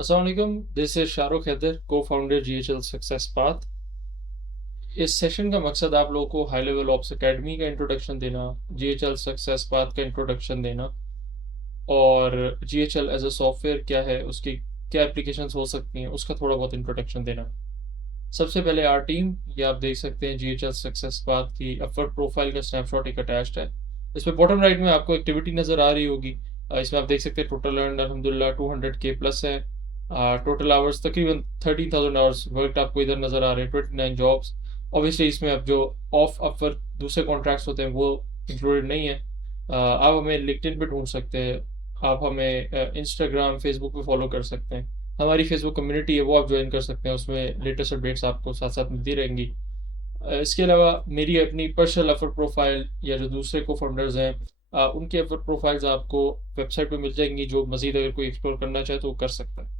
अस्सलाम वालेकुम, this is Shahrukh Haider, को फाउंडर जीएचएल सक्सेस पाथ। इस सेशन का मकसद आप लोगों को हाई लेवल ऑप्स एकेडमी का इंट्रोडक्शन देना, जीएचएल सक्सेस पाथ का इंट्रोडक्शन देना और जीएचएल एज अ सॉफ्टवेयर क्या है, उसकी क्या एप्लीकेशंस हो सकती हैं, उसका थोड़ा बहुत इंट्रोडक्शन देना। सबसे पहले आर टीम, ये आप देख सकते हैं जीएचएल सक्सेस पाथ की अपवर्ड प्रोफाइल का स्नैपशॉट एक अटैच्ड है। इसमें बॉटम राइट में आपको एक्टिविटी नज़र आ रही होगी। इसमें आप देख सकते हैं टोटल अर्न अल्हम्दुलिल्लाह 200K प्लस है। टोटल आवर्स तकरीबन 13,000 आवर्स वर्क आपको इधर नज़र आ रहे हैं, 29 जॉब्स। ऑब्वियसली इसमें अब जो ऑफ अपवर्क दूसरे कॉन्ट्रैक्ट्स होते हैं वो इंक्लूडेड नहीं है। आप हमें लिंक्डइन पे ढूंढ सकते हैं, आप हमें इंस्टाग्राम फेसबुक पे फॉलो कर सकते हैं। हमारी फेसबुक कम्युनिटी है वो आप ज्वाइन कर सकते हैं, उसमें लेटेस्ट अपडेट्स आपको साथ साथ मिलती रहेंगी। इसके अलावा मेरी अपनी पर्सनल अफर प्रोफाइल या जो दूसरे को फाउंडर्स हैं उनकी अफर प्रोफाइल्स आपको वेबसाइट पे मिल जाएंगी, जो मजीद अगर कोई एक्सप्लोर करना चाहे तो वो कर सकता है।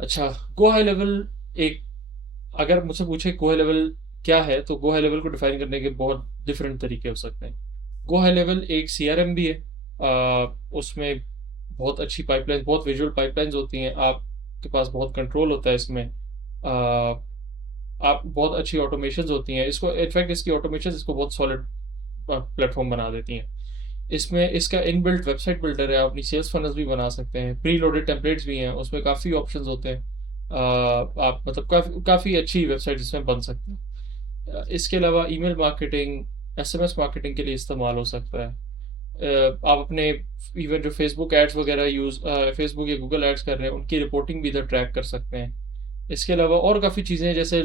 अच्छा, गो हाई लेवल। एक, अगर मुझसे पूछे गो हाई लेवल क्या है, तो गो हाई लेवल को डिफाइन करने के बहुत डिफरेंट तरीके हो सकते हैं। गो हाई लेवल एक सीआरएम भी है। उसमें बहुत अच्छी पाइपलाइन, बहुत विजुअल पाइपलाइंस होती हैं, आपके पास बहुत कंट्रोल होता है इसमें। आप बहुत अच्छी ऑटोमेशंस होती हैं, इसको इनफैक्ट इसकी ऑटोमेशन इसको बहुत सॉलिड प्लेटफॉर्म बना देती हैं। इसमें इसका इनबिल्ट वेबसाइट बिल्डर है, आप अपनी सेल्स फनल्स भी बना सकते हैं, प्री लोडेड टेम्पलेट्स भी हैं, उसमें काफ़ी ऑप्शंस होते हैं। आप मतलब काफ़ी अच्छी वेबसाइट इसमें बन सकती हैं। इसके अलावा ईमेल मार्केटिंग, एसएमएस मार्केटिंग के लिए इस्तेमाल हो सकता है। आप अपने इवन जो फेसबुक एड्स वगैरह फेसबुक या गूगल एड्स कर रहे हैं उनकी रिपोर्टिंग भी इधर ट्रैक कर सकते हैं। इसके अलावा और काफ़ी चीज़ें हैं, जैसे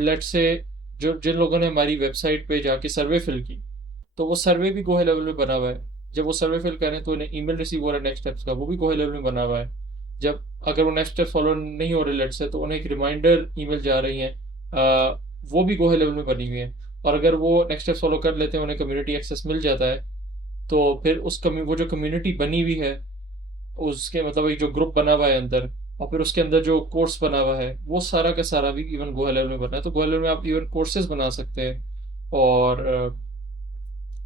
लेट से जो जिन लोगों ने हमारी वेबसाइट पे जाके सर्वे फिल की, तो वो सर्वे भी गोहे लेवल में बना हुआ है। जब वो सर्वे फिल करें तो उन्हें ईमेल रिसीव हो रहा है नेक्स्ट स्टेप्स का, वो भी गोहे लेवल में बना हुआ है। जब अगर वो नेक्स्ट स्टेप फॉलो नहीं हो रहे लेट से, तो उन्हें एक रिमाइंडर ईमेल जा रही है, वो भी गोहे लेवल में बनी हुई है। और अगर वो नेक्स्ट स्टेप फॉलो कर लेते हैं, उन्हें कम्युनिटी एक्सेस मिल जाता है, तो फिर वो जो कम्युनिटी बनी हुई है, उसके मतलब एक जो ग्रुप बना हुआ है अंदर, और फिर उसके अंदर जो कोर्स बना हुआ है, वो सारा का सारा भी इवन गोहा लेवल में बना है। तो गोहा लेवल में आप इवन कोर्सेज बना सकते हैं और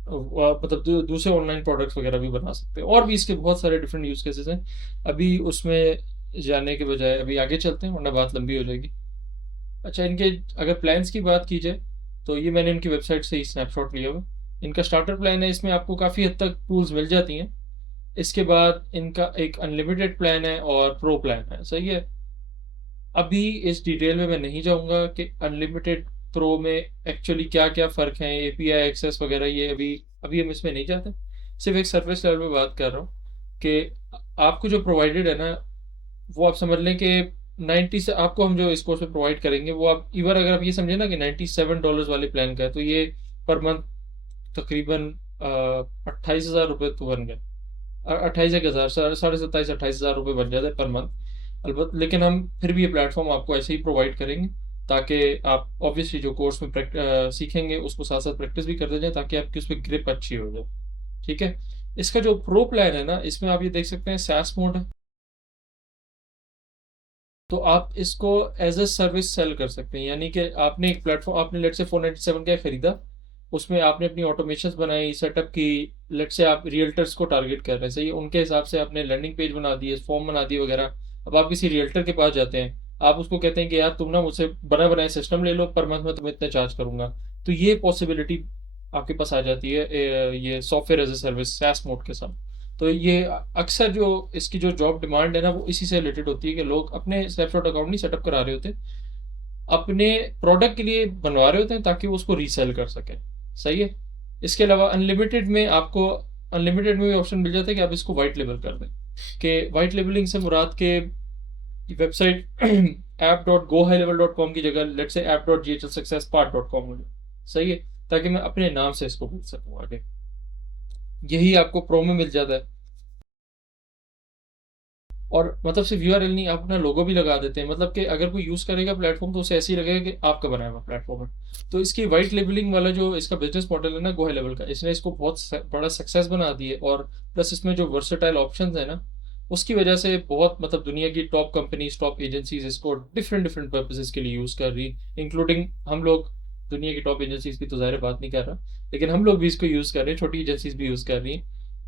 मतलब दूसरे ऑनलाइन प्रोडक्ट्स वगैरह भी बना सकते हैं, और भी इसके बहुत सारे डिफरेंट यूज केसेस हैं। अभी उसमें जाने के बजाय अभी आगे चलते हैं, वरना बात लंबी हो जाएगी। अच्छा, इनके अगर प्लान्स की बात की जाए, तो ये मैंने इनकी वेबसाइट से ही स्नैपशॉट लिया हुआ। इनका स्टार्टर प्लान है, इसमें आपको काफ़ी हद तक टूल्स मिल जाती हैं। इसके बाद इनका एक अनलिमिटेड प्लान है और प्रो प्लान है, सही है। अभी इस डिटेल में मैं नहीं जाऊंगा कि अनलिमिटेड प्रो में एक्चुअली क्या क्या फ़र्क है, एपीआई एक्सेस वगैरह, ये अभी अभी हम इसमें नहीं जाते। सिर्फ एक सर्विस लेवल में बात कर रहा हूँ कि आपको जो प्रोवाइडेड है ना, वो आप समझ लें कि 90 से आपको हम जो इस कोर्स में प्रोवाइड करेंगे, वो आप इवन अगर आप ये समझे ना कि $97 वाले प्लान का है, तो ये पर मंथ तकरीबन 28,000 रुपये तो बन गए। 28,000, 27,500 28,000 रुपये बन जाते हैं पर मंथ। अलबत्त लेकिन हम फिर भी ये प्लेटफॉर्म आपको ऐसे ही प्रोवाइड करेंगे, ताकि आप ऑब्वियसली जो कोर्स में सीखेंगे उसको साथ साथ प्रैक्टिस भी करते जाएं, ताकि आपकी उस पर ग्रिप अच्छी हो जाए। ठीक है। इसका जो प्रो प्लान है ना, इसमें आप ये देख सकते हैं SaaS मोड है। तो आप इसको एज ए सर्विस सेल कर सकते हैं, यानी कि आपने एक प्लेटफॉर्म, आपने लेट से 497 का खरीदा, उसमें आपने अपनी ऑटोमेशन बनाई, सेटअप की। लेट से आप रियल्टर्स को टारगेट कर रहे हैं, सही, उनके हिसाब से आपने लैंडिंग पेज बना दिए, फॉर्म बना दिए वगैरह। अब आप किसी रियल्टर के पास जाते हैं, आप उसको कहते हैं कि यार तुम ना मुझसे बना बनाए सिस्टम ले लो, पर मंथ में तुम्हें इतने चार्ज करूंगा। तो ये पॉसिबिलिटी आपके पास आ जाती है ये software as a service SaaS mode के साथ। तो ये अक्सर जो इसकी जो जॉब डिमांड है ना, वो इसी से रिलेटेड होती है कि लोग अपने स्नैपशॉट अकाउंट नहीं सेटअप करा रहे होते, अपने प्रोडक्ट के लिए बनवा रहे होते हैं ताकि वो उसको रीसेल कर सकें। सही है। इसके अलावा अनलिमिटेड में भी ऑप्शन मिल जाता है कि आप इसको वाइट लेबल कर दें। कि वाइट लेबलिंग से मुराद के वेबसाइट app.gohighlevel.com की जगह लेट से app.ghlsuccesspart.com हो जाए। सही है, ताकि मैं अपने नाम से इसको बोल सकूँ आगे। यही आपको प्रो में मिल जाता है। और मतलब सिर्फ यूआरएल नहीं, आप अपना लोगो भी लगा देते हैं, मतलब कि अगर कोई यूज़ करेगा प्लेटफॉर्म तो उसे ऐसे ही लगेगा कि आपका बनाया हुआ प्लेटफॉर्म है। तो इसकी वाइट लेबलिंग वाला जो इसका बिजनेस मॉडल है ना, गोहे लेवल का, इसने इसको बहुत बड़ा सक्सेस बना दी है। और प्लस इसमें जो वर्सेटाइल ऑप्शंस है ना, उसकी वजह से बहुत मतलब दुनिया की टॉप कंपनीज, टॉप एजेंसीज इसको डिफरेंट डिफरेंट पर्पजेज के लिए यूज़ कर रही, इंक्लूडिंग हम लोग। दुनिया की टॉप एजेंसीज की तो ज़ाहिर बात नहीं कर रहा, लेकिन हम लोग भी इसको यूज़ कर रहे हैं, छोटी एजेंसीज भी यूज़ कर रही हैं,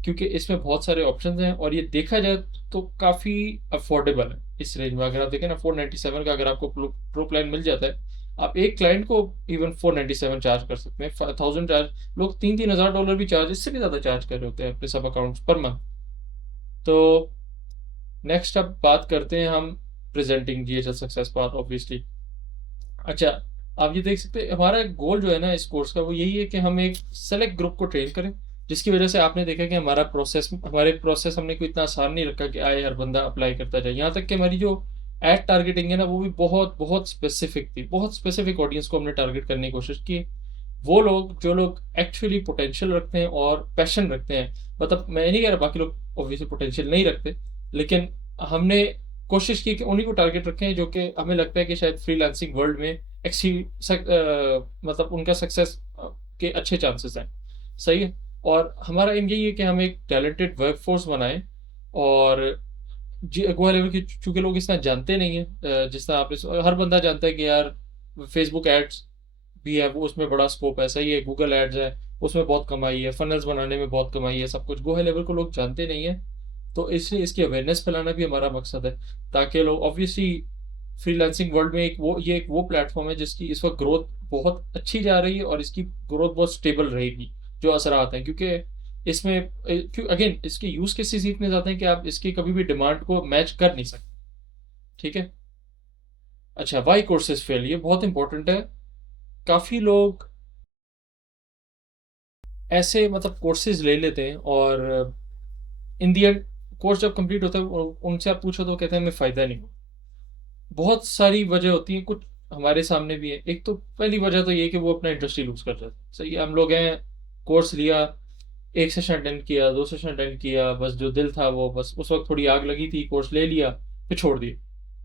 क्योंकि इसमें बहुत सारे ऑप्शंस हैं। और ये देखा जाए तो काफ़ी अफोर्डेबल है इस रेंज में। अगर आप देखें ना 497 का अगर आपको प्रो प्लान मिल जाता है, आप एक क्लाइंट को इवन 497 चार्ज कर सकते हैं, 1000 चार्ज। लोग 3-3 हज़ार डॉलर भी चार्ज, इससे भी ज़्यादा चार्ज कर रहे होते हैं अपने सब अकाउंट्स पर मंथ। तो नेक्स्ट अब बात करते हैं हम प्रेजेंटिंग जीएचएल सक्सेस पाथ ऑब्वियसली। अच्छा, आप ये देख सकते हैं हमारा गोल जो है ना इस कोर्स का, वो यही है कि हम एक सेलेक्ट ग्रुप को ट्रेन करें, जिसकी वजह से आपने देखा कि हमारे प्रोसेस हमने कोई इतना आसान नहीं रखा कि आए हर बंदा अप्लाई करता जाए। यहाँ तक कि हमारी जो एड टारगेटिंग है ना, वो भी बहुत बहुत स्पेसिफिक थी। बहुत स्पेसिफिक ऑडियंस को हमने टारगेट करने की कोशिश की। वो लोग जो लोग एक्चुअली पोटेंशियल रखते हैं और पैशन रखते हैं, मतलब मैं नहीं कह रहा बाकी लोग ऑब्वियसली पोटेंशियल नहीं रखते, लेकिन हमने कोशिश की कि उन्हीं को टारगेट रखें जो कि हमें लगता है कि शायद फ्रीलांसिंग वर्ल्ड में मतलब उनका सक्सेस के अच्छे चांसेस हैं। सही है। और हमारा एम यही है कि हम एक टैलेंटेड वर्कफोर्स बनाएं। और जी गोवा लेवल की, चूंकि लोग इतना जानते नहीं है, जिस तरह आपने हर बंदा जानता है कि यार फेसबुक एड्स भी है, वो उसमें बड़ा स्कोप है। सही है। गूगल एड्स है, उसमें बहुत कमाई है, फनल्स बनाने में बहुत कमाई है, सब कुछ गोवा लेवल को लोग जानते नहीं है। तो इसलिए इसकी अवेयरनेस फैलाना भी हमारा मकसद है, ताकि लोग ऑब्वियसली फ्रीलांसिंग वर्ल्ड में एक वो प्लेटफॉर्म है जिसकी इस वक्त ग्रोथ बहुत अच्छी जा रही है, और इसकी ग्रोथ बहुत स्टेबल रहेगी। जो असरात हैं, क्योंकि इसमें क्यों अगेन इसके यूज केसेस इतने ज़्यादा हैं कि आप इसकी कभी भी डिमांड को मैच कर नहीं सकते। ठीक है। अच्छा, वाई कोर्सेज फेल, ये बहुत इंपॉर्टेंट है। काफ़ी लोग ऐसे मतलब कोर्सेज ले लेते हैं, और इन दी एंड कोर्स जब कंप्लीट होता है उनसे आप पूछो तो कहते हैं हमें फ़ायदा नहीं। बहुत सारी वजह होती है, कुछ हमारे सामने भी है। एक तो पहली वजह तो ये है कि वो अपना इंटरेस्ट ही लूज कर जाते हैं। सही है। हम लोग हैं, कोर्स लिया, एक सेशन अटेंड किया, दो सेशन अटेंड किया, बस जो दिल था वो, बस उस वक्त थोड़ी आग लगी थी, कोर्स ले लिया, फिर छोड़ दिया,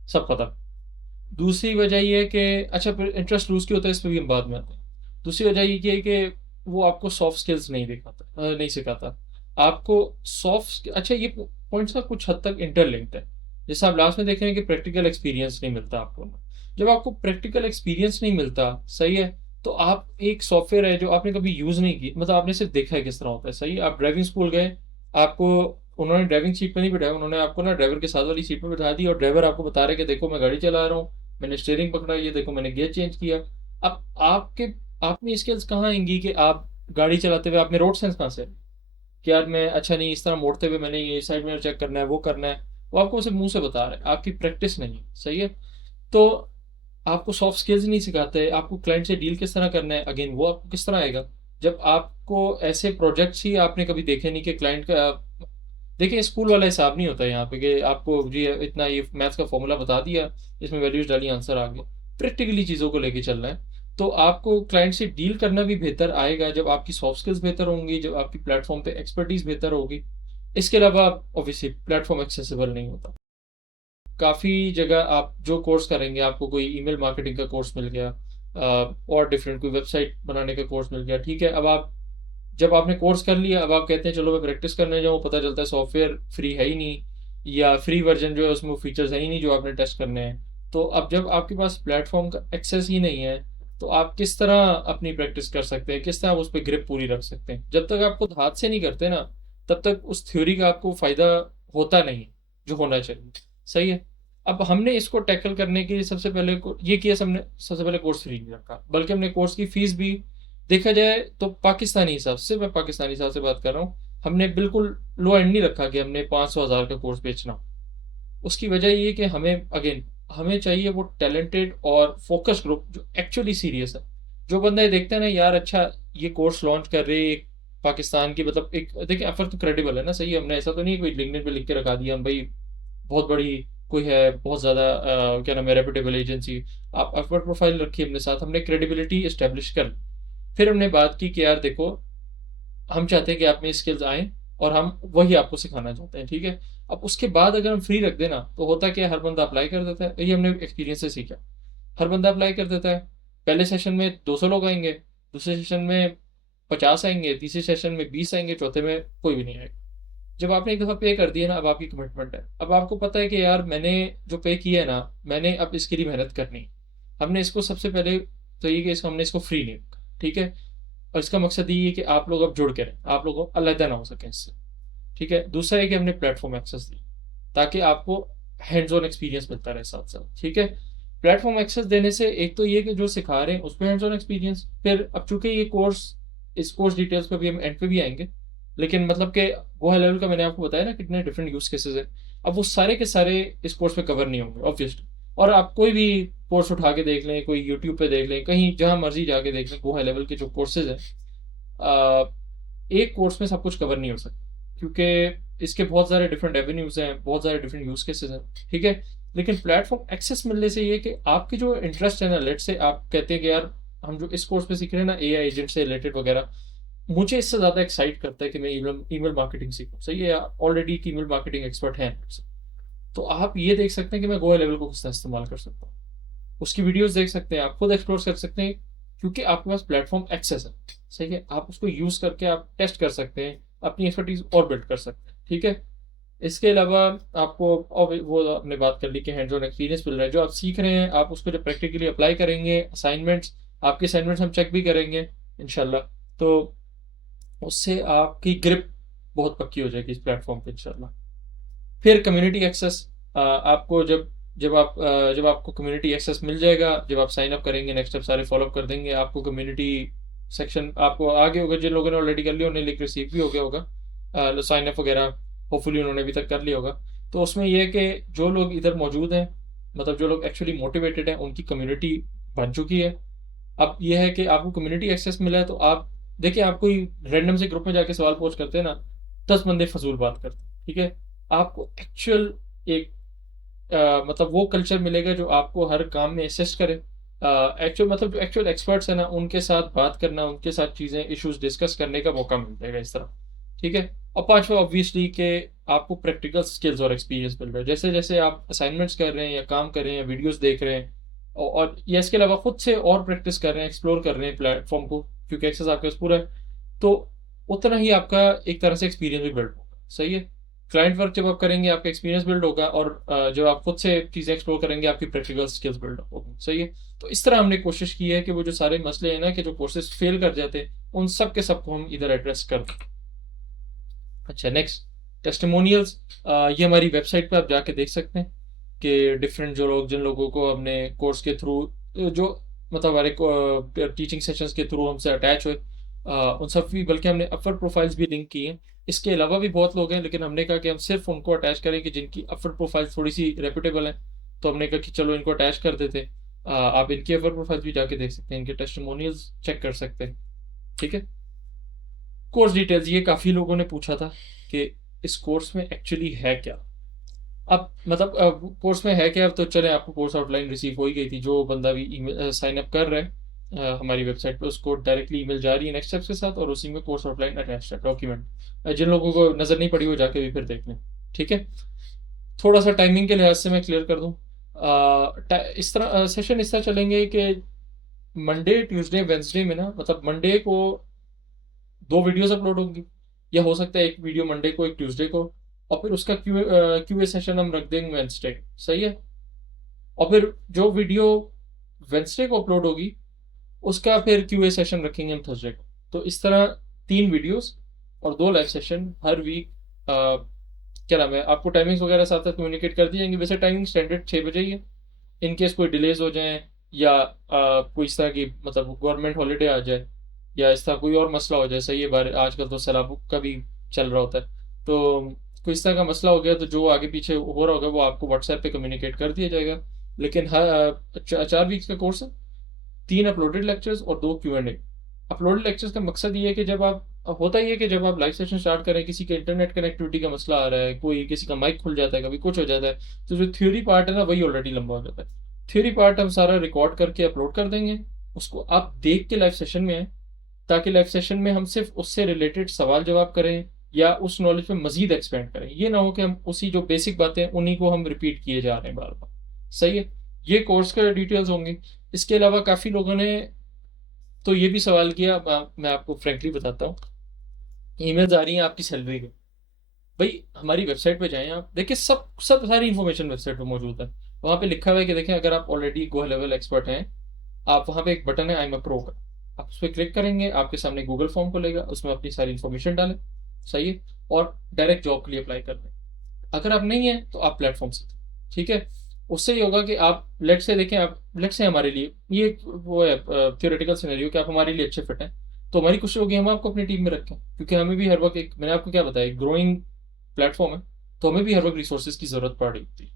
सब खत्म। दूसरी वजह ये है कि अच्छा, फिर इंटरेस्ट लूज क्यों होता है इस पर भी हम बाद में आते हैं। दूसरी वजह ये है कि वो आपको सॉफ्ट स्किल्स नहीं दिखाता, नहीं सिखाता आपको सॉफ्ट। अच्छा, ये पॉइंट्स ना कुछ हद तक इंटरलिंक्ड है। जैसे आप लास्ट में देख रहे हैं कि प्रैक्टिकल एक्सपीरियंस नहीं मिलता आपको। जब आपको प्रैक्टिकल एक्सपीरियंस नहीं मिलता, सही है, तो आप एक सॉफ्टवेयर है जो आपने कभी यूज़ नहीं की, मतलब आपने सिर्फ देखा है किस तरह होता है। सही है। आप ड्राइविंग स्कूल गए, आपको उन्होंने ड्राइविंग सीट पे नहीं बिठाया, उन्होंने आपको ना ड्राइवर के साथ वाली सीट पे बिठा दी, और ड्राइवर आपको बता रहे कि देखो मैं गाड़ी चला रहा हूँ, मैंने स्टीयरिंग पकड़ा, ये देखो मैंने गियर चेंज किया। अब आप में स्किल्स कहाँ आएंगी कि आप गाड़ी चलाते हुए आप में रोड सेंस कहाँ से आएगी? कि यार मैं अच्छा नहीं, इस तरह मोड़ते हुए मैंने ये साइड मिरर चेक करना है, वो करना है। वो आपको सिर्फ मुंह से बता रहे हैं, आपकी प्रैक्टिस नहीं है। सही है। तो आपको सॉफ्ट स्किल्स नहीं सिखाते, आपको क्लाइंट से डील किस तरह करना है, अगेन वो आपको किस तरह आएगा जब आपको ऐसे प्रोजेक्ट्स ही आपने कभी देखे नहीं कि क्लाइंट का। देखिए, स्कूल वाला हिसाब नहीं होता है यहाँ पे कि आपको जी इतना ये मैथ्स का फॉर्मूला बता दिया, इसमें वैल्यूज डाली, आंसर आ गया। प्रैक्टिकली चीज़ों को लेके चलना है। तो आपको क्लाइंट से डील करना भी बेहतर आएगा जब आपकी सॉफ्ट स्किल्स बेहतर होंगी, जब आपकी प्लेटफॉर्म पे एक्सपर्टीज बेहतर होगी। इसके अलावा ऑब्वियसली प्लेटफॉर्म एक्सेसिबल नहीं होता। काफ़ी जगह आप जो कोर्स करेंगे, आपको कोई ईमेल मार्केटिंग का कोर्स मिल गया, और डिफरेंट कोई वेबसाइट बनाने का कोर्स मिल गया, ठीक है। अब आप जब आपने कोर्स कर लिया, अब आप कहते हैं चलो मैं प्रैक्टिस करने जाऊँ, पता चलता है सॉफ्टवेयर फ्री है ही नहीं, या फ्री वर्जन जो है उसमें फीचर्स है ही नहीं जो आपने टेस्ट करने हैं। तो अब जब आपके पास प्लेटफॉर्म का एक्सेस ही नहीं है, तो आप किस तरह अपनी प्रैक्टिस कर सकते हैं, किस तरह आप उस पर ग्रिप पूरी रख सकते हैं? जब तक आपको हाथ से नहीं करते ना, तब तक उस थ्योरी का आपको फायदा होता नहीं जो होना चाहिए। सही है। अब हमने इसको टैकल करने के लिए सबसे पहले ये किया, सबसे पहले कोर्स फ्री नहीं रखा, बल्कि हमने कोर्स की फीस भी, देखा जाए तो पाकिस्तानी हिसाब से, मैं पाकिस्तानी हिसाब से बात कर रहा हूँ, हमने बिल्कुल लो एंड नहीं रखा कि हमने 500,000 का कोर्स बेचना। उसकी वजह ये कि हमें चाहिए वो टैलेंटेड और फोकस ग्रुप जो एक्चुअली सीरियस है। जो बंदा ये देखता है ना, यार अच्छा ये कोर्स लॉन्च कर रहे एक पाकिस्तान की, मतलब एक देखिए एफर्ट तो क्रेडिबल है ना। सही है। हमने ऐसा तो नहीं कोई लिंक्डइन पे लिख के रखा दिया हम भाई बहुत बड़ी कोई है, बहुत ज़्यादा क्या नाम है, रेपुटेबल एजेंसी। आप एफर्ट प्रोफाइल रखी हमने साथ, हमने क्रेडिबिलिटी इस्टेब्लिश कर ली। फिर हमने बात की कि यार देखो, हम चाहते हैं कि आप में स्किल्स आए, और हम वही आपको सिखाना चाहते हैं। ठीक है। अब उसके बाद अगर हम फ्री रख देना, तो होता क्या है, हर बंदा अप्लाई कर देता है। ये हमने एक्सपीरियंस से सीखा। हर बंदा अप्लाई कर देता है। पहले सेशन में 200 लोग आएंगे, दूसरे सेशन में 50 आएंगे, तीसरे सेशन में 20 आएंगे, चौथे में कोई भी नहीं आएगा। जब आपने एक दफ़ा पे कर दिया ना, अब आपकी कमिटमेंट है। अब आपको पता है कि यार मैंने जो पे किया है ना, मैंने अब इसके लिए मेहनत करनी है। हमने इसको सबसे पहले तो ये कि हमने इसको फ्री नहीं रखा। ठीक है। और इसका मकसद ये है कि आप लोग अब जुड़ के रहें, आप लोगों को अलग ना हो सके इससे। ठीक है। दूसरा है कि हमने प्लेटफॉर्म एक्सेस दी, ताकि आपको हैंड्स ऑन एक्सपीरियंस मिलता रहे साथ साथ। ठीक है, प्लेटफॉर्म एक्सेस देने से एक तो ये कि जो सिखा रहे हैं उसमें हैंड्स ऑन एक्सपीरियंस, फिर अब चूंकि ये कोर्स, इस कोर्स डिटेल्स पे भी हम एंड पे भी आएंगे, लेकिन मतलब कि वो हाई लेवल का मैंने आपको बताया ना कितने डिफरेंट यूज केसेस हैं, अब वो सारे के सारे इस कोर्स में कवर नहीं होंगे ऑब्वियसली। और आप कोई भी कोर्स उठा के देख लें, कोई यूट्यूब पे देख लें, कहीं जहां मर्जी जाके देख लें, वो हाई लेवल के जो कोर्सेज हैं, एक कोर्स में सब कुछ कवर नहीं हो सकता, क्योंकि इसके बहुत सारे डिफरेंट एवेन्यूज हैं, बहुत सारे डिफरेंट यूज केसेस हैं। ठीक है, लेकिन प्लेटफॉर्म एक्सेस मिलने से ये कि आपके जो इंटरेस्ट है ना, लेट से आप कहते हैं कि यार हम जो इस कोर्स पे सीख रहे हैं ना एआई एजेंट से रिलेटेड वगैरह, मुझे इससे ज़्यादा एक्साइट करता है कि मैं ईमेल मार्केटिंग सीखूं। सही है, ऑलरेडी एक ईमेल मार्केटिंग एक्सपर्ट है, तो आप ये देख सकते हैं कि मैं गोवा लेवल को किस तरह इस्तेमाल कर सकता हूँ, उसकी वीडियोस देख सकते हैं, आप खुद एक्सप्लोर कर सकते हैं, क्योंकि आपके पास प्लेटफॉर्म एक्सेस है। सही है, आप उसको यूज करके आप टेस्ट कर सकते हैं, अपनी एक्सपर्टीज और बिल्ड कर सकते हैं। ठीक है, इसके अलावा आपको और वो आपने बात कर ली कि हैंड्स ऑन एक्सपीरियंस मिल रहा है, जो आप सीख रहे हैं आप उसको जब प्रैक्टिकली अप्लाई करेंगे, असाइनमेंट्स, आपके असाइनमेंट्स हम चेक भी करेंगे इंशाल्लाह, तो उससे आपकी ग्रिप बहुत पक्की हो जाएगी इस प्लेटफॉर्म पे इंशाल्लाह। फिर कम्युनिटी एक्सेस, आपको जब आपको कम्युनिटी एक्सेस मिल जाएगा, जब आप साइन अप करेंगे, नेक्स्ट स्टेप सारे फॉलो अप कर देंगे, आपको कम्युनिटी सेक्शन आपको आगे होगा, जिन लोगों ने ऑलरेडी कर लिया उन्हें लिंक रिसीव भी हो गया होगा, साइन अप वगैरह होपफुली उन्होंने अभी तक कर लिया होगा। तो उसमें यह है कि जो लोग इधर मौजूद हैं, मतलब जो लोग एक्चुअली मोटिवेटेड हैं, उनकी कम्युनिटी बन चुकी है। अब यह है कि आपको कम्युनिटी एक्सेस मिला है, तो आप देखिए, आप कोई रैंडम से ग्रुप में जाके सवाल पोस्ट करते हैं ना, 10 बंदे फजूल बात करते हैं। ठीक है, आपको एक्चुअल एक मतलब वो कल्चर मिलेगा जो आपको हर काम में असिस्ट करे, एक्चुअल मतलब जो एक्चुअल एक्सपर्ट्स हैं ना, उनके साथ बात करना, उनके साथ चीज़ें इश्यूज डिस्कस करने का मौका मिल जाएगा इस तरह। ठीक है, और पांचवा ऑब्वियसली कि आपको प्रैक्टिकल स्किल्स और एक्सपीरियंस मिल रहा है, जैसे जैसे आप असाइनमेंट्स कर रहे हैं या काम कर रहे हैं या वीडियोस देख रहे हैं, और या इसके अलावा खुद से और प्रैक्टिस कर रहे हैं, एक्सप्लोर कर रहे हैं प्लेटफॉर्म को, क्योंकि एक्सेस आपके पास पूरा है, तो उतना ही आपका एक तरह से एक्सपीरियंस भी बिल्ड होगा। सही है, क्लाइंट वर्क जब आप करेंगे आपका एक्सपीरियंस बिल्ड होगा, और जब आप खुद से चीज़ें एक्सप्लोर करेंगे आपकी प्रैक्टिकल स्किल्स बिल्ड होगी। सही है, तो इस तरह हमने कोशिश की है कि वो जो सारे मसले हैं ना, कि जो कोर्सेज फेल कर जाते हैं, उन सब के सबको हम इधर एड्रेस कर दें। अच्छा, नेक्स्ट टेस्टिमोनियल्स, ये हमारी वेबसाइट पे आप जाके देख सकते हैं कि डिफरेंट जो लोग, जिन लोगों को हमने कोर्स के थ्रू, जो मतलब हमारे टीचिंग सेशंस के थ्रू हमसे अटैच हुए, उन सब भी, बल्कि हमने अपवर्ड प्रोफाइल्स भी लिंक की हैं। इसके अलावा भी बहुत लोग हैं, लेकिन हमने कहा कि हम सिर्फ उनको अटैच करें कि जिनकी अपवर्ड प्रोफाइल थोड़ी सी रेपुटेबल है, तो हमने कहा कि चलो इनको अटैच कर देते हैं। आप इनकी अपवर्ड प्रोफाइल भी जाके देख सकते हैं, इनके टेस्टिमोनियल्स चेक कर सकते हैं। ठीक है, कोर्स डिटेल्स, ये काफ़ी लोगों ने पूछा था कि इस कोर्स में एक्चुअली है क्या। अब मतलब कोर्स में है क्या, अब तो चले आपको कोर्स आउटलाइन रिसीव हो ही गई थी, जो बंदा भी ईमेल साइन अप कर रहा है हमारी वेबसाइट पे, उसको डायरेक्टली ईमेल जा रही है नेक्स्ट स्टेप्स के साथ, और उसी में कोर्स आउटलाइन अटैच है डॉक्यूमेंट। जिन लोगों को नज़र नहीं पड़ी वो जाके भी फिर देख लें। ठीक है, थोड़ा सा टाइमिंग के लिहाज से मैं क्लियर कर दूँ, इस तरह सेशन इस तरह चलेंगे कि मंडे ट्यूसडे वेंसडे में ना, मतलब मंडे को 2 वीडियोस अपलोड होंगी, या हो सकता है एक वीडियो मंडे को एक ट्यूसडे को, और फिर उसका क्यू ए सेशन हम रख देंगे वेंसडे। सही है, और फिर जो वीडियो वेंसडे को अपलोड होगी उसका फिर क्यू ए सेशन रखेंगे हम थर्सडे को। तो इस तरह 3 वीडियोस और 2 लाइव सेशन हर वीक। क्या नाम है, आपको टाइमिंग्स वगैरह साथ साथ कम्युनिकेट कर दी जाएंगी। वैसे टाइमिंग स्टैंडर्ड 6 बजे ही है, इन केस कोई डिलेज हो जाए, या कोई इस तरह की मतलब गवर्नमेंट हॉलीडे आ जाए, या इस तरह कोई और मसला हो जाए। सही है, बार आजकल तो सैलाब का भी चल रहा होता है, तो कोई इस तरह का मसला हो गया तो जो आगे पीछे हो रहा होगा वो आपको व्हाट्सएप पे कम्युनिकेट कर दिया जाएगा। लेकिन हर 4 वीक्स का कोर्स है, 3 अपलोडेड लेक्चर्स और 2 Q&A। अपलोडेड लेक्चर्स का मकसद ये है कि जब आप, होता ही है कि जब आप लाइव सेशन स्टार्ट करें, किसी के इंटरनेट कनेक्टिविटी का मसला आ रहा है, कोई किसी का माइक खुल जाता है, कभी कुछ हो जाता है, तो जो थ्योरी पार्ट है ना वही ऑलरेडी लंबा हो जाता है। थ्योरी पार्ट हम सारा रिकॉर्ड करके अपलोड कर देंगे, उसको आप देख के लाइव सेशन में आए, ताकि लाइव सेशन में हम सिर्फ उससे रिलेटेड सवाल जवाब करें या उस नॉलेज पे मजीद एक्सपेंड करें। ये ना हो कि हम उसी जो बेसिक बातें उन्हीं को हम रिपीट किए जा रहे हैं बार बार। सही है, ये कोर्स का डिटेल्स होंगे। इसके अलावा काफ़ी लोगों ने तो ये भी सवाल किया, मैं आपको फ्रेंकली बताता हूँ, ईमेल्स आ रही हैं आपकी सैलरी के। भाई हमारी वेबसाइट पे जाएं, आप देखिए, सब सब सारी इन्फॉर्मेशन वेबसाइट पे मौजूद है। वहाँ पे लिखा हुआ है कि देखें, अगर आप ऑलरेडी गो लेवल एक्सपर्ट हैं, आप वहाँ पे एक बटन है आई एम अ प्रो का, आप उस पर क्लिक करेंगे, आपके सामने गूगल फॉर्म खुलेगा, उसमें अपनी सारी इन्फॉर्मेशन डालें। सही है, और डायरेक्ट जॉब के लिए अप्लाई कर दें। अगर आप नहीं है तो आप प्लेटफॉर्म से, ठीक है। उससे ये होगा कि आप लेट से देखें, आप लेट से हमारे लिए ये वो है थियोरेटिकल सिनेरियो कि आप हमारे लिए अच्छे फिट हैं, तो हमारी कोशिश होगी हम आपको अपनी टीम में रखें, क्योंकि हमें भी हर वक्त एक, मैंने आपको क्या बताया, ग्रोइंग प्लेटफॉर्म है, तो हमें भी हर वक्त रिसोर्सेज की जरूरत पड़ रही होती है।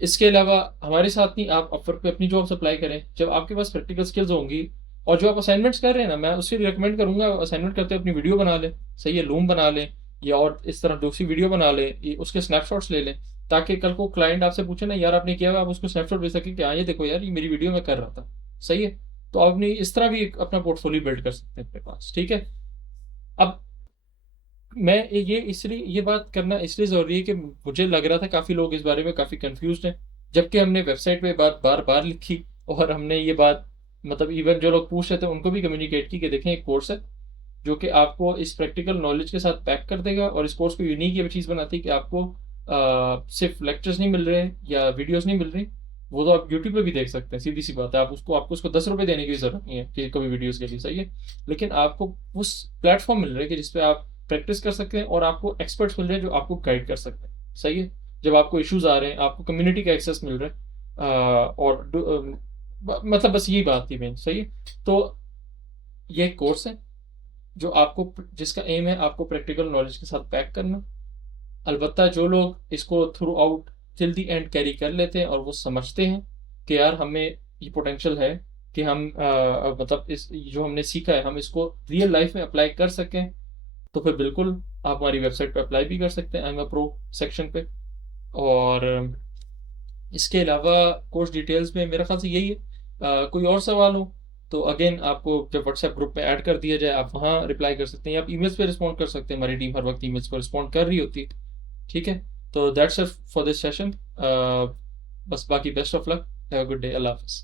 इसके अलावा हमारे साथ नहीं, आप अपवर्क पे अपनी जॉब अप्लाई करें, जब आपके पास प्रैक्टिकल स्किल्स होंगी। और जो आप असाइनमेंट्स कर रहे हैं ना, मैं उससे रिकमेंड करूंगा असाइनमेंट करते हुए अपनी वीडियो बना लें, सही है, लूम बना लें, या और इस तरह दूसरी वीडियो बना लें, उसके स्नैपशॉट्स ले लें, ताकि कल को क्लाइंट आपसे पूछे ना यार आपने किया हुआ, आप उसको स्नैपशॉट भेज सकें कि हाँ ये देखो यार ये मेरी वीडियो में कर रहा था, सही है। तो आप अपनी इस तरह भी अपना पोर्टफोलियो बिल्ड कर सकते हैं अपने पास, ठीक है। अब मैं ये इसलिए ये बात करना इसलिए जरूरी है कि मुझे लग रहा था काफी लोग इस बारे में काफी कंफ्यूज हैं, जबकि हमने वेबसाइट पे बात बार बार लिखी, और हमने ये बात मतलब इवन जो लोग पूछ रहे थे उनको भी कम्युनिकेट की कि देखें एक कोर्स है जो कि आपको इस प्रैक्टिकल नॉलेज के साथ पैक कर देगा, और इस कोर्स को यूनिक ये चीज़ बनाती है कि आपको सिर्फ लेक्चर्स नहीं मिल रहे या वीडियोस नहीं मिल रही, वो तो आप यूट्यूब पे भी देख सकते हैं, सीधी सी बात है, आप उसको आपको उसको 10 रुपए देने की भी जरूरत नहीं है कि कभी वीडियोस के लिए, सही है। लेकिन आपको उस प्लेटफॉर्म मिल रहा है कि जिसपे आप प्रैक्टिस कर सकते हैं, और आपको एक्सपर्ट्स मिल रहे हैं जो आपको गाइड कर सकते हैं, सही है। जब आपको इश्यूज आ रहे हैं आपको कम्युनिटी का एक्सेस मिल रहा है, मतलब बस यही बात थी मेन, सही है। तो ये एक कोर्स है जो आपको, जिसका एम है आपको प्रैक्टिकल नॉलेज के साथ पैक करना। अलबत्ता जो लोग इसको through out till the and carry कर लेते हैं और वो समझते हैं कि यार हमें ये पोटेंशियल है कि हम मतलब इस जो हमने सीखा है हम इसको रियल लाइफ में अप्लाई कर सकें, तो फिर बिल्कुल आप हमारी वेबसाइट पे अप्लाई भी कर सकते हैं I am a pro section पे। और इसके अलावा कोर्स डिटेल्स में मेरा ख्याल से यही है। कोई और सवाल हो तो अगेन आपको जब व्हाट्सएप ग्रुप में ऐड कर दिया जाए आप वहाँ रिप्लाई कर सकते हैं, या आप ईमेल्स पे रिस्पॉन्ड कर सकते हैं, हमारी टीम हर वक्त ईमेल्स पर रिस्पॉन्ड कर रही होती है, ठीक है। तो that's it for this session. बस बाकी best of luck, have a good day, अल्लाह हाफिज़।